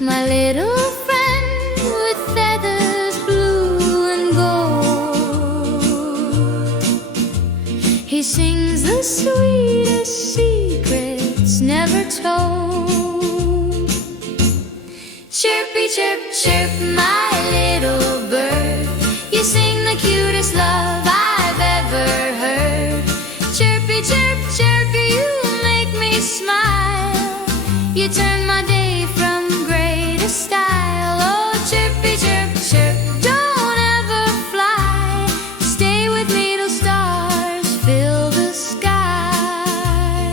My little friend with feathers blue and gold, he sings the sweetest secrets never told. Chirpy, chirp, chirp, my little bird, you sing the cutest love I've ever heard. Chirpy, chirp, chirp, you make me smile, you turn my day from gray to style. Oh, chirpy, chirp, chirp, don't ever fly, stay with me till stars fill the sky.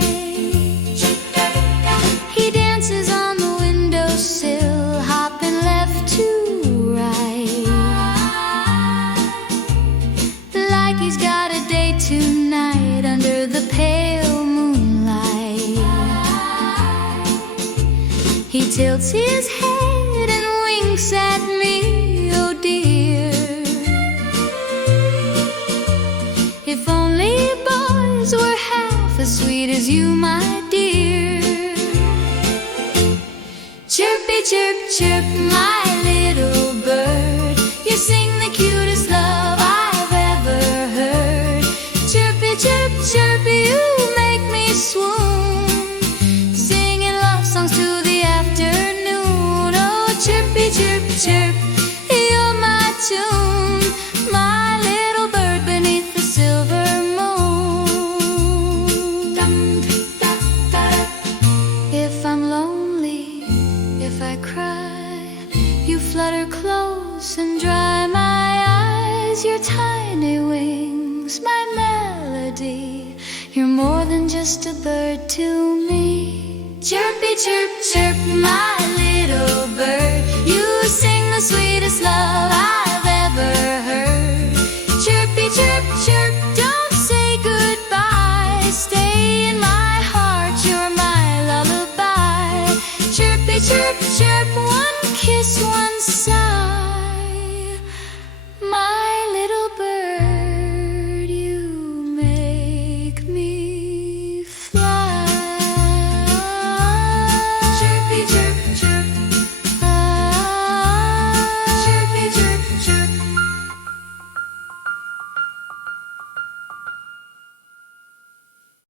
He dances on the windowsill, hopping left to right, like he's got a date tonight under the pale moonlight. He tilts his head and winks at me, oh dear. If only boys were half as sweet as you, my dear. Chirpy, chirp, chirp, my little bird, you sing the cutest love I've ever heard. Chirpy, chirp, chirp, you make me swoon, singing love songs to the afternoon. Oh, chirpy, chirp, chirp, you're my tune, my little bird beneath the silver moon. If I'm lonely, if I cry, you flutter close and dry my eyes. Your tiny wings, my melody, you're more than just a bird to me. Chirpy, chirp, chirp, my little bird, you sing the sweetest love